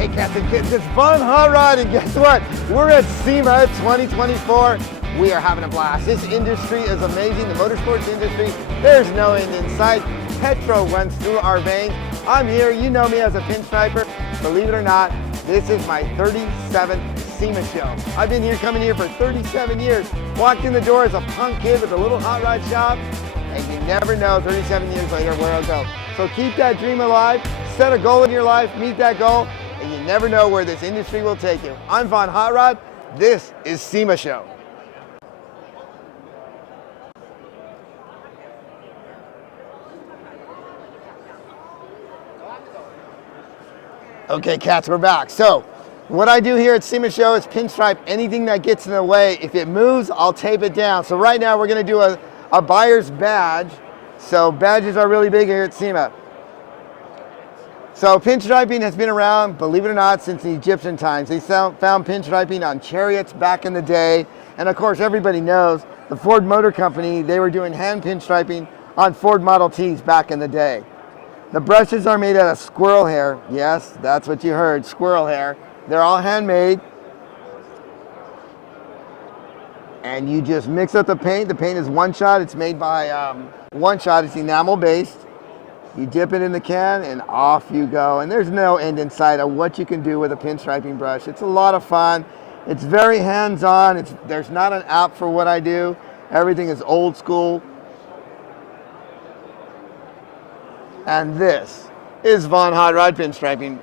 Hey cats and kids, it's Von Hot Rod, and guess what? We're at SEMA 2024. We are having a blast. This industry is amazing. The motorsports industry, there's no end in sight. Petrol runs through our veins. I'm here, you know me as a pinstriper. Believe it or not, this is my 37th SEMA show. I've been coming here for 37 years. Walked in the door as a punk kid with a little hot rod shop, and you never know 37 years later where I'll go. So keep that dream alive, set a goal in your life, meet that goal, and you never know where this industry will take you. I'm Von Hot Rod. This is SEMA Show. Okay, cats, we're back. So, what I do here at SEMA Show is pinstripe anything that gets in the way. If it moves, I'll tape it down. So right now we're gonna do a buyer's badge. So badges are really big here at SEMA. So pinstriping has been around, believe it or not, since the Egyptian times. They found pinstriping on chariots back in the day. And of course, everybody knows the Ford Motor Company, they were doing hand pinstriping on Ford Model Ts back in the day. The brushes are made out of squirrel hair. Yes, that's what you heard, squirrel hair. They're all handmade. And you just mix up the paint. The paint is one shot. It's made by one shot. It's enamel based. You dip it in the can and off you go. And there's no end in sight of what you can do with a pinstriping brush. It's a lot of fun. It's very hands-on. There's not an app for what I do. Everything is old school. And this is Von Hot Rod Pinstriping.